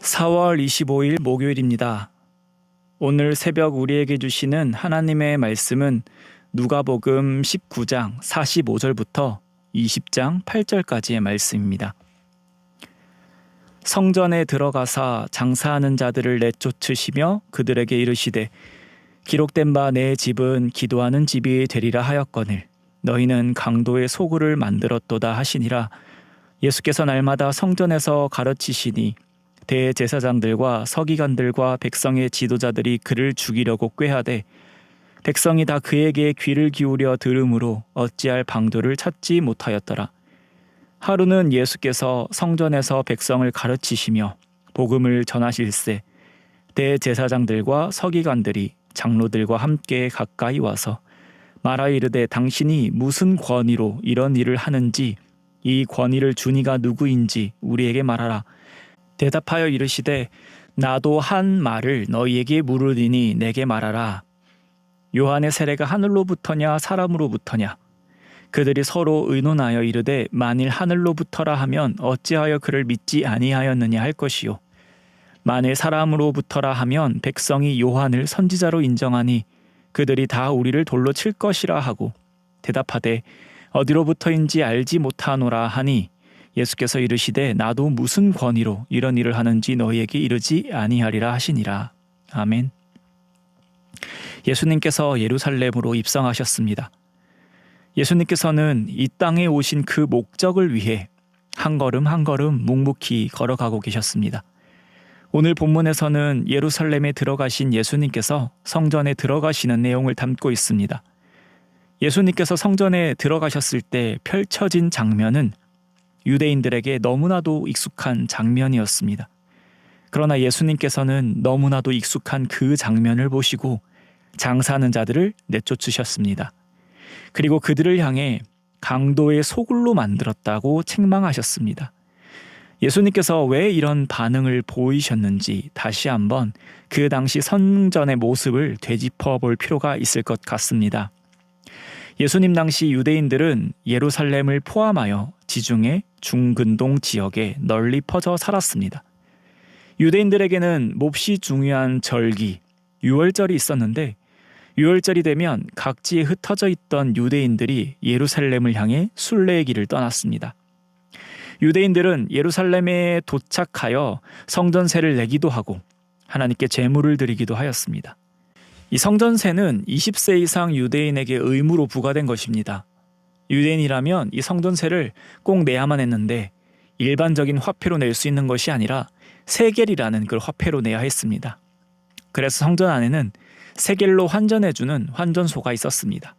4월 25일 목요일입니다. 오늘 새벽 우리에게 주시는 하나님의 말씀은 누가복음 19장 45절부터 20장 8절까지의 말씀입니다. 성전에 들어가사 장사하는 자들을 내쫓으시며 그들에게 이르시되 기록된 바 내 집은 기도하는 집이 되리라 하였거늘 너희는 강도의 소굴을 만들었도다 하시니라. 예수께서 날마다 성전에서 가르치시니 대제사장들과 서기관들과 백성의 지도자들이 그를 죽이려고 꾀하되 백성이 다 그에게 귀를 기울여 들으므로 어찌할 방도를 찾지 못하였더라. 하루는 예수께서 성전에서 백성을 가르치시며 복음을 전하실세 대제사장들과 서기관들이 장로들과 함께 가까이 와서 말하여 이르되 당신이 무슨 권위로 이런 일을 하는지 이 권위를 준 이가 누구인지 우리에게 말하라. 대답하여 이르시되 나도 한 말을 너희에게 물으리니 내게 말하라. 요한의 세례가 하늘로부터냐 사람으로부터냐? 그들이 서로 의논하여 이르되 만일 하늘로부터라 하면 어찌하여 그를 믿지 아니하였느냐 할 것이요 만일 사람으로부터라 하면 백성이 요한을 선지자로 인정하니 그들이 다 우리를 돌로 칠 것이라 하고 대답하되 어디로부터인지 알지 못하노라 하니 예수께서 이르시되 나도 무슨 권위로 이런 일을 하는지 너희에게 이르지 아니하리라 하시니라. 아멘. 예수님께서 예루살렘으로 입성하셨습니다. 예수님께서는 이 땅에 오신 그 목적을 위해 한 걸음 한 걸음 묵묵히 걸어가고 계셨습니다. 오늘 본문에서는 예루살렘에 들어가신 예수님께서 성전에 들어가시는 내용을 담고 있습니다. 예수님께서 성전에 들어가셨을 때 펼쳐진 장면은 유대인들에게 너무나도 익숙한 장면이었습니다. 그러나 예수님께서는 너무나도 익숙한 그 장면을 보시고 장사하는 자들을 내쫓으셨습니다. 그리고 그들을 향해 강도의 소굴로 만들었다고 책망하셨습니다. 예수님께서 왜 이런 반응을 보이셨는지 다시 한번 그 당시 성전의 모습을 되짚어 볼 필요가 있을 것 같습니다. 예수님 당시 유대인들은 예루살렘을 포함하여 지중해 중근동 지역에 널리 퍼져 살았습니다. 유대인들에게는 몹시 중요한 절기, 유월절이 있었는데 유월절이 되면 각지에 흩어져 있던 유대인들이 예루살렘을 향해 순례의 길을 떠났습니다. 유대인들은 예루살렘에 도착하여 성전세를 내기도 하고 하나님께 제물을 드리기도 하였습니다. 이 성전세는 20세 이상 유대인에게 의무로 부과된 것입니다. 유대인이라면 이 성전세를 꼭 내야만 했는데 일반적인 화폐로 낼 수 있는 것이 아니라 세겔이라는 그 화폐로 내야 했습니다. 그래서 성전 안에는 세겔로 환전해주는 환전소가 있었습니다.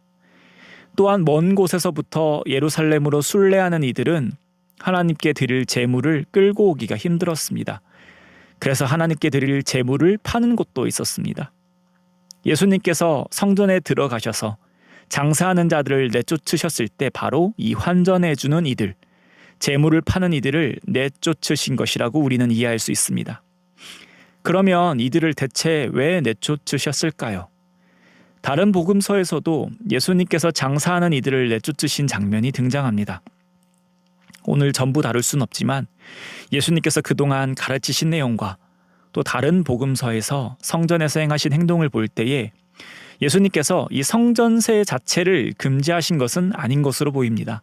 또한 먼 곳에서부터 예루살렘으로 순례하는 이들은 하나님께 드릴 제물을 끌고 오기가 힘들었습니다. 그래서 하나님께 드릴 제물을 파는 곳도 있었습니다. 예수님께서 성전에 들어가셔서 장사하는 자들을 내쫓으셨을 때 바로 이 환전해주는 이들, 제물을 파는 이들을 내쫓으신 것이라고 우리는 이해할 수 있습니다. 그러면 이들을 대체 왜 내쫓으셨을까요? 다른 복음서에서도 예수님께서 장사하는 이들을 내쫓으신 장면이 등장합니다. 오늘 전부 다룰 순 없지만 예수님께서 그동안 가르치신 내용과 또 다른 복음서에서 성전에서 행하신 행동을 볼 때에 예수님께서 이 성전세 자체를 금지하신 것은 아닌 것으로 보입니다.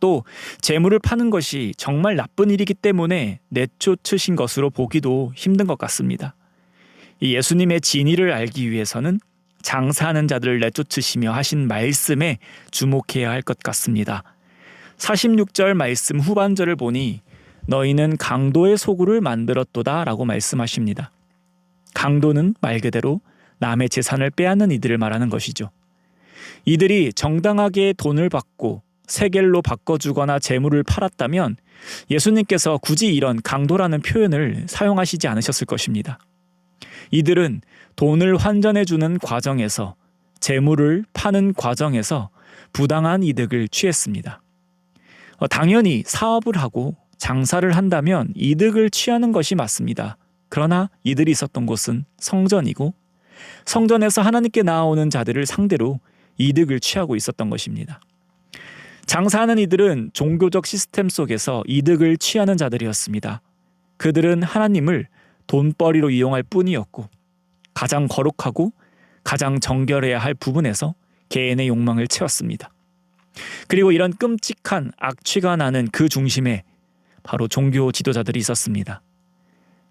또 재물을 파는 것이 정말 나쁜 일이기 때문에 내쫓으신 것으로 보기도 힘든 것 같습니다. 이 예수님의 진의를 알기 위해서는 장사하는 자들을 내쫓으시며 하신 말씀에 주목해야 할 것 같습니다. 46절 말씀 후반절을 보니 너희는 강도의 소굴을 만들었도다 라고 말씀하십니다. 강도는 말 그대로 남의 재산을 빼앗는 이들을 말하는 것이죠. 이들이 정당하게 돈을 받고 세겔로 바꿔주거나 재물을 팔았다면 예수님께서 굳이 이런 강도라는 표현을 사용하시지 않으셨을 것입니다. 이들은 돈을 환전해주는 과정에서 재물을 파는 과정에서 부당한 이득을 취했습니다. 당연히 사업을 하고 장사를 한다면 이득을 취하는 것이 맞습니다. 그러나 이들이 있었던 곳은 성전이고 성전에서 하나님께 나아오는 자들을 상대로 이득을 취하고 있었던 것입니다. 장사하는 이들은 종교적 시스템 속에서 이득을 취하는 자들이었습니다. 그들은 하나님을 돈벌이로 이용할 뿐이었고 가장 거룩하고 가장 정결해야 할 부분에서 개인의 욕망을 채웠습니다. 그리고 이런 끔찍한 악취가 나는 그 중심에 바로 종교 지도자들이 있었습니다.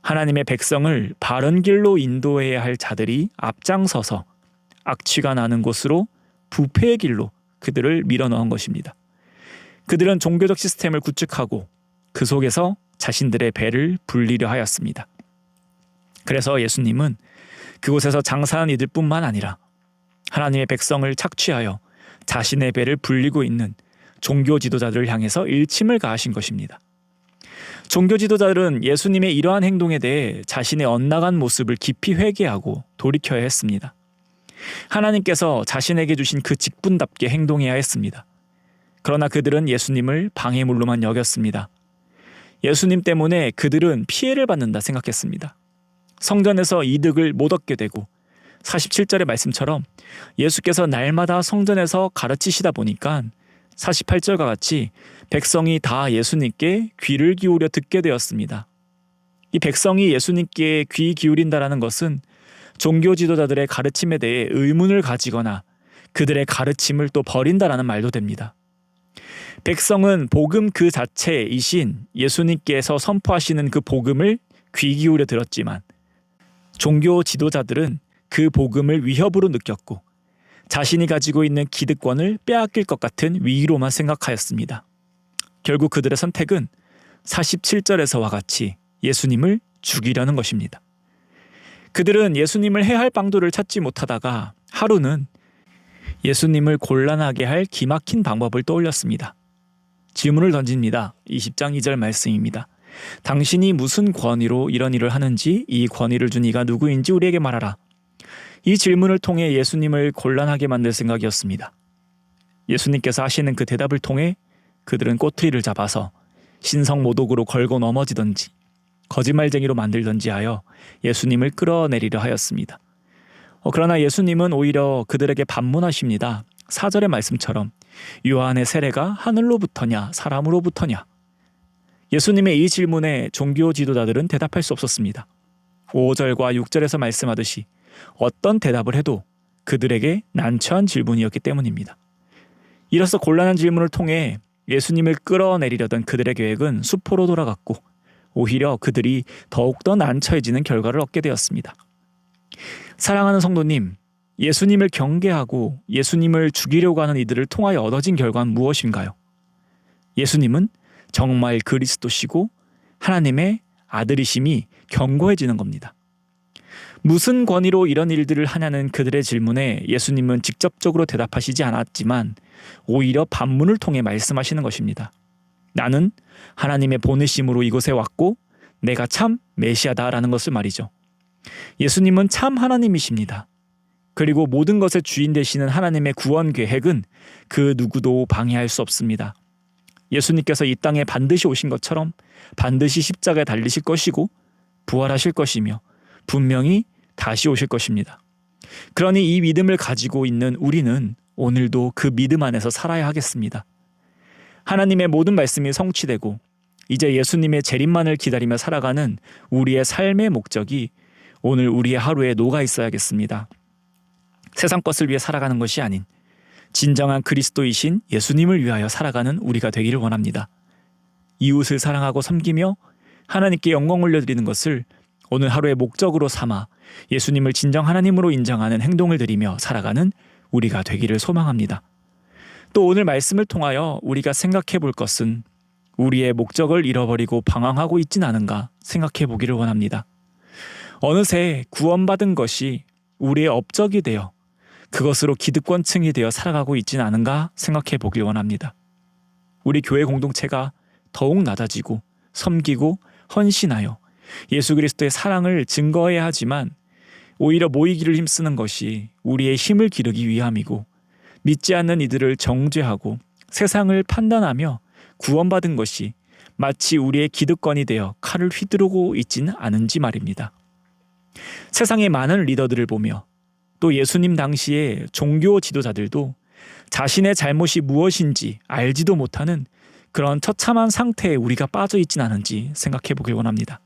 하나님의 백성을 바른 길로 인도해야 할 자들이 앞장서서 악취가 나는 곳으로 부패의 길로 그들을 밀어넣은 것입니다. 그들은 종교적 시스템을 구축하고 그 속에서 자신들의 배를 불리려 하였습니다. 그래서 예수님은 그곳에서 장사하는 이들뿐만 아니라 하나님의 백성을 착취하여 자신의 배를 불리고 있는 종교 지도자들을 향해서 일침을 가하신 것입니다. 종교 지도자들은 예수님의 이러한 행동에 대해 자신의 엇나간 모습을 깊이 회개하고 돌이켜야 했습니다. 하나님께서 자신에게 주신 그 직분답게 행동해야 했습니다. 그러나 그들은 예수님을 방해물로만 여겼습니다. 예수님 때문에 그들은 피해를 받는다 생각했습니다. 성전에서 이득을 못 얻게 되고 47절의 말씀처럼 예수께서 날마다 성전에서 가르치시다 보니까 48절과 같이 백성이 다 예수님께 귀를 기울여 듣게 되었습니다. 이 백성이 예수님께 귀 기울인다라는 것은 종교 지도자들의 가르침에 대해 의문을 가지거나 그들의 가르침을 또 버린다라는 말도 됩니다. 백성은 복음 그 자체이신 예수님께서 선포하시는 그 복음을 귀 기울여 들었지만 종교 지도자들은 그 복음을 위협으로 느꼈고 자신이 가지고 있는 기득권을 빼앗길 것 같은 위기로만 생각하였습니다. 결국 그들의 선택은 47절에서와 같이 예수님을 죽이려는 것입니다. 그들은 예수님을 해할 방도를 찾지 못하다가 하루는 예수님을 곤란하게 할 기막힌 방법을 떠올렸습니다. 질문을 던집니다. 20장 2절 말씀입니다. 당신이 무슨 권위로 이런 일을 하는지 이 권위를 준 이가 누구인지 우리에게 말하라. 이 질문을 통해 예수님을 곤란하게 만들 생각이었습니다. 예수님께서 하시는 그 대답을 통해 그들은 꼬투리를 잡아서 신성모독으로 걸고 넘어지든지 거짓말쟁이로 만들든지 하여 예수님을 끌어내리려 하였습니다. 그러나 예수님은 오히려 그들에게 반문하십니다. 4절의 말씀처럼 요한의 세례가 하늘로부터냐 사람으로부터냐. 예수님의 이 질문에 종교 지도자들은 대답할 수 없었습니다. 5절과 6절에서 말씀하듯이 어떤 대답을 해도 그들에게 난처한 질문이었기 때문입니다. 이로써 곤란한 질문을 통해 예수님을 끌어내리려던 그들의 계획은 수포로 돌아갔고 오히려 그들이 더욱더 난처해지는 결과를 얻게 되었습니다. 사랑하는 성도님, 예수님을 경계하고 예수님을 죽이려고 하는 이들을 통하여 얻어진 결과는 무엇인가요? 예수님은 정말 그리스도시고 하나님의 아들이심이 견고해지는 겁니다. 무슨 권위로 이런 일들을 하냐는 그들의 질문에 예수님은 직접적으로 대답하시지 않았지만 오히려 반문을 통해 말씀하시는 것입니다. 나는 하나님의 보내심으로 이곳에 왔고 내가 참 메시아다라는 것을 말이죠. 예수님은 참 하나님이십니다. 그리고 모든 것의 주인 되시는 하나님의 구원 계획은 그 누구도 방해할 수 없습니다. 예수님께서 이 땅에 반드시 오신 것처럼 반드시 십자가에 달리실 것이고 부활하실 것이며 분명히 다시 오실 것입니다. 그러니 이 믿음을 가지고 있는 우리는 오늘도 그 믿음 안에서 살아야 하겠습니다. 하나님의 모든 말씀이 성취되고 이제 예수님의 재림만을 기다리며 살아가는 우리의 삶의 목적이 오늘 우리의 하루에 녹아 있어야겠습니다. 세상 것을 위해 살아가는 것이 아닌 진정한 그리스도이신 예수님을 위하여 살아가는 우리가 되기를 원합니다. 이웃을 사랑하고 섬기며 하나님께 영광 올려드리는 것을 오늘 하루의 목적으로 삼아 예수님을 진정 하나님으로 인정하는 행동을 드리며 살아가는 우리가 되기를 소망합니다. 또 오늘 말씀을 통하여 우리가 생각해 볼 것은 우리의 목적을 잃어버리고 방황하고 있진 않은가 생각해 보기를 원합니다. 어느새 구원받은 것이 우리의 업적이 되어 그것으로 기득권층이 되어 살아가고 있진 않은가 생각해 보길 원합니다. 우리 교회 공동체가 더욱 낮아지고 섬기고 헌신하여 예수 그리스도의 사랑을 증거해야 하지만 오히려 모이기를 힘쓰는 것이 우리의 힘을 기르기 위함이고 믿지 않는 이들을 정죄하고 세상을 판단하며 구원받은 것이 마치 우리의 기득권이 되어 칼을 휘두르고 있지는 않은지 말입니다. 세상의 많은 리더들을 보며 또 예수님 당시의 종교 지도자들도 자신의 잘못이 무엇인지 알지도 못하는 그런 처참한 상태에 우리가 빠져 있진 않은지 생각해 보길 원합니다.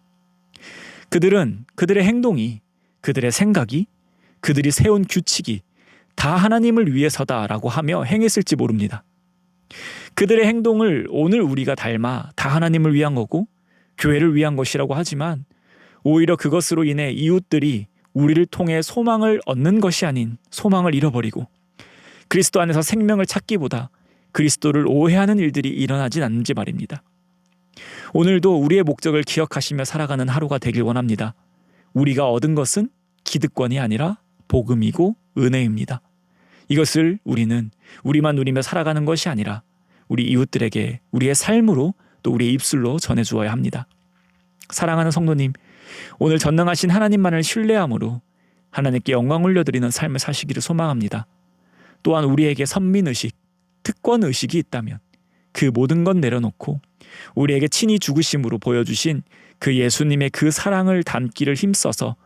그들은 그들의 행동이, 그들의 생각이, 그들이 세운 규칙이 다 하나님을 위해서다라고 하며 행했을지 모릅니다. 그들의 행동을 오늘 우리가 닮아 다 하나님을 위한 거고 교회를 위한 것이라고 하지만 오히려 그것으로 인해 이웃들이 우리를 통해 소망을 얻는 것이 아닌 소망을 잃어버리고 그리스도 안에서 생명을 찾기보다 그리스도를 오해하는 일들이 일어나진 않는지 말입니다. 오늘도 우리의 목적을 기억하시며 살아가는 하루가 되길 원합니다. 우리가 얻은 것은 기득권이 아니라 복음이고 은혜입니다. 이것을 우리는 우리만 누리며 살아가는 것이 아니라 우리 이웃들에게 우리의 삶으로 또 우리의 입술로 전해주어야 합니다. 사랑하는 성도님, 오늘 전능하신 하나님만을 신뢰함으로 하나님께 영광 올려드리는 삶을 사시기를 소망합니다. 또한 우리에게 선민의식, 특권의식이 있다면 그 모든 것 내려놓고 우리에게 친히 죽으심으로 보여주신 그 예수님의 그 사랑을 담기를 힘써서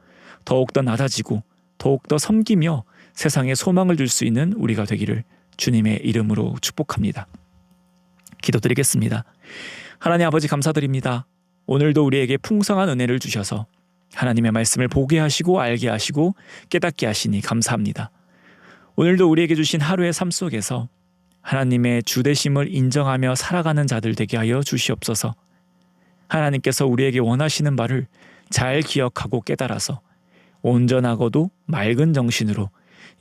더욱더 낮아지고 더욱더 섬기며 세상에 소망을 줄 수 있는 우리가 되기를 주님의 이름으로 축복합니다. 기도드리겠습니다. 하나님 아버지 감사드립니다. 오늘도 우리에게 풍성한 은혜를 주셔서 하나님의 말씀을 보게 하시고 알게 하시고 깨닫게 하시니 감사합니다. 오늘도 우리에게 주신 하루의 삶 속에서 하나님의 주되심을 인정하며 살아가는 자들 되게 하여 주시옵소서. 하나님께서 우리에게 원하시는 바를 잘 기억하고 깨달아서 온전하고도 맑은 정신으로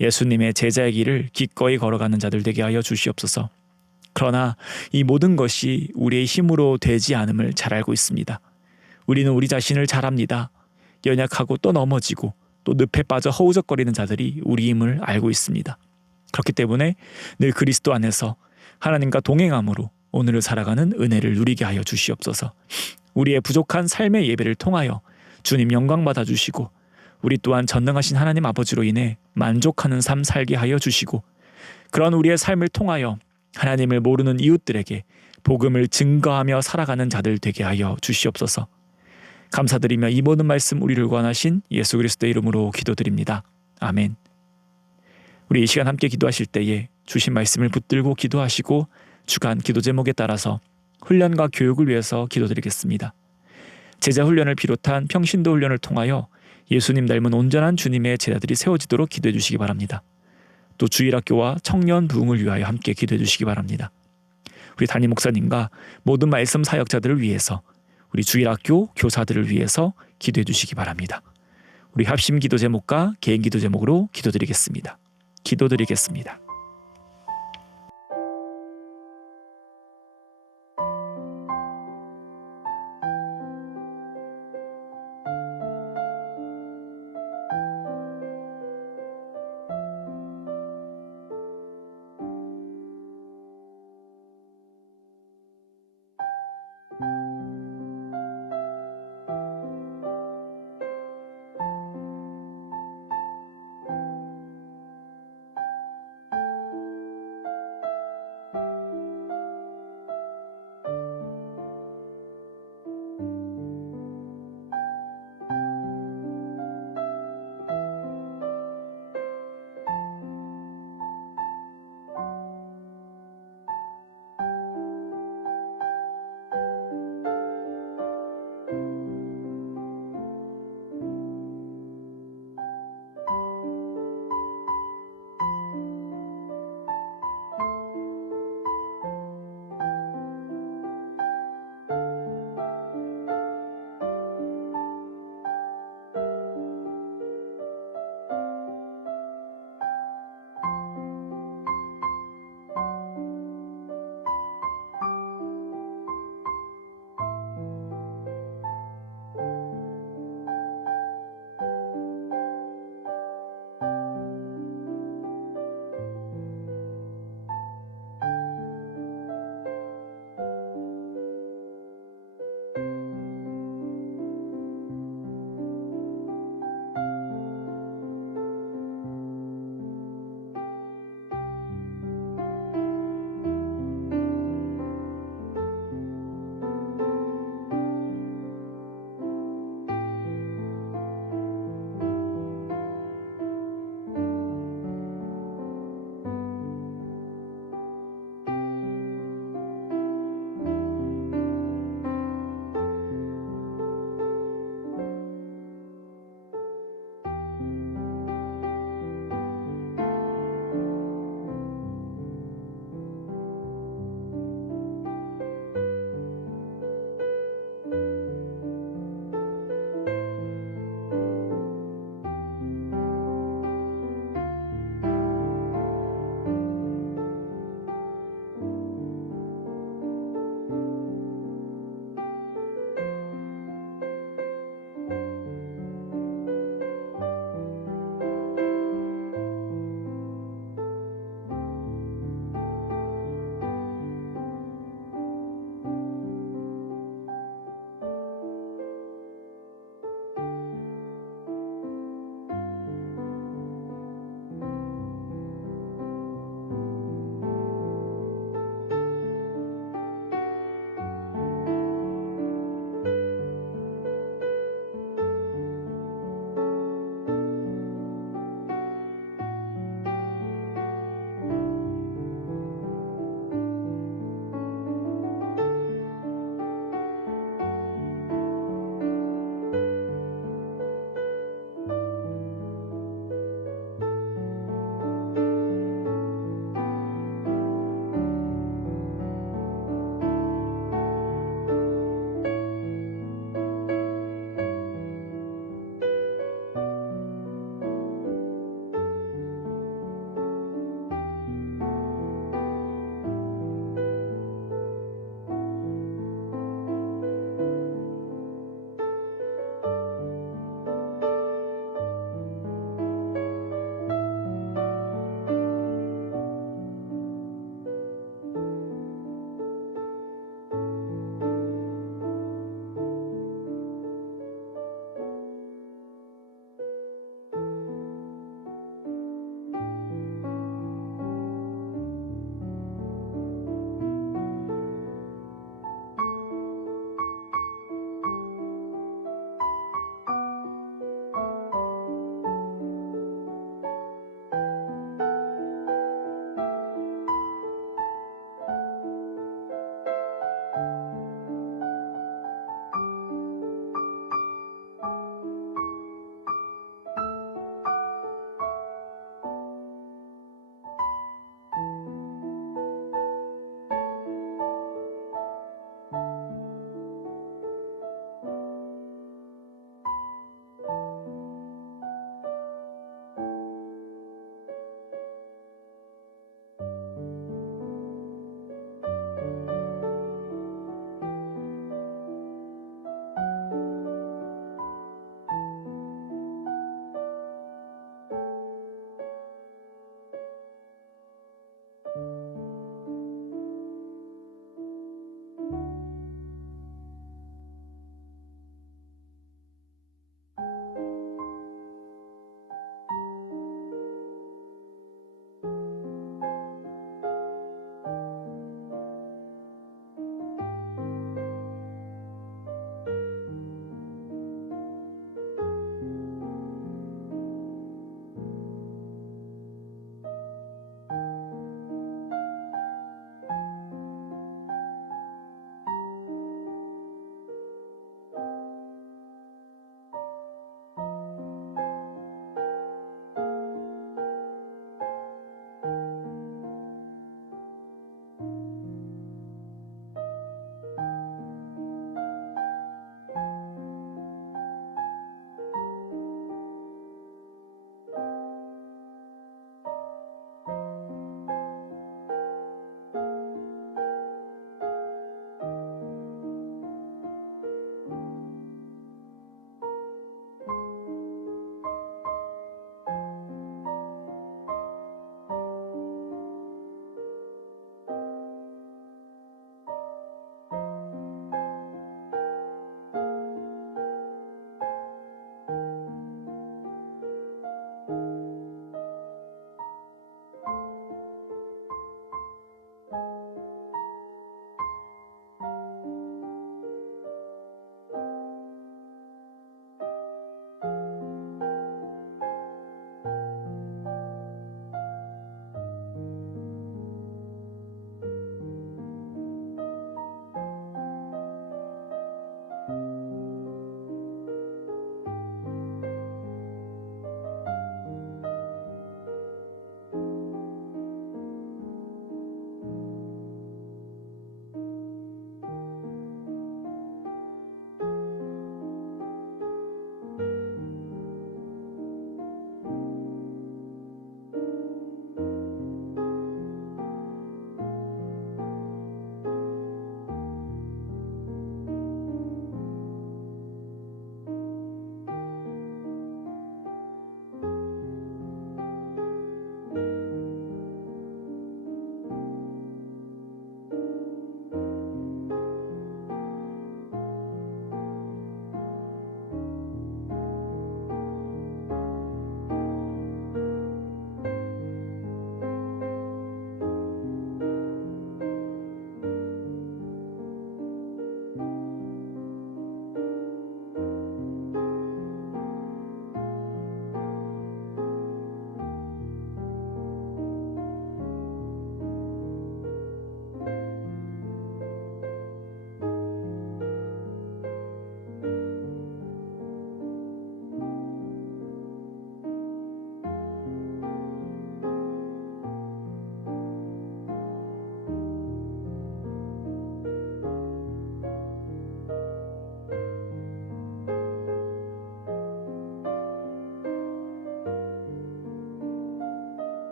예수님의 제자의 길을 기꺼이 걸어가는 자들 되게 하여 주시옵소서. 그러나 이 모든 것이 우리의 힘으로 되지 않음을 잘 알고 있습니다. 우리는 우리 자신을 잘 압니다. 연약하고 또 넘어지고 또 늪에 빠져 허우적거리는 자들이 우리임을 알고 있습니다. 그렇기 때문에 늘 그리스도 안에서 하나님과 동행함으로 오늘을 살아가는 은혜를 누리게 하여 주시옵소서. 우리의 부족한 삶의 예배를 통하여 주님 영광 받아주시고 우리 또한 전능하신 하나님 아버지로 인해 만족하는 삶 살게 하여 주시고 그런 우리의 삶을 통하여 하나님을 모르는 이웃들에게 복음을 증거하며 살아가는 자들 되게 하여 주시옵소서. 감사드리며 이 모든 말씀 우리를 구원하신 예수 그리스도의 이름으로 기도드립니다. 아멘. 우리 이 시간 함께 기도하실 때에 주신 말씀을 붙들고 기도하시고 주간 기도 제목에 따라서 훈련과 교육을 위해서 기도드리겠습니다. 제자 훈련을 비롯한 평신도 훈련을 통하여 예수님 닮은 온전한 주님의 제자들이 세워지도록 기도해 주시기 바랍니다. 또 주일학교와 청년 부흥을 위하여 함께 기도해 주시기 바랍니다. 우리 담임 목사님과 모든 말씀 사역자들을 위해서 우리 주일학교 교사들을 위해서 기도해 주시기 바랍니다. 우리 합심 기도 제목과 개인 기도 제목으로 기도드리겠습니다. 기도드리겠습니다.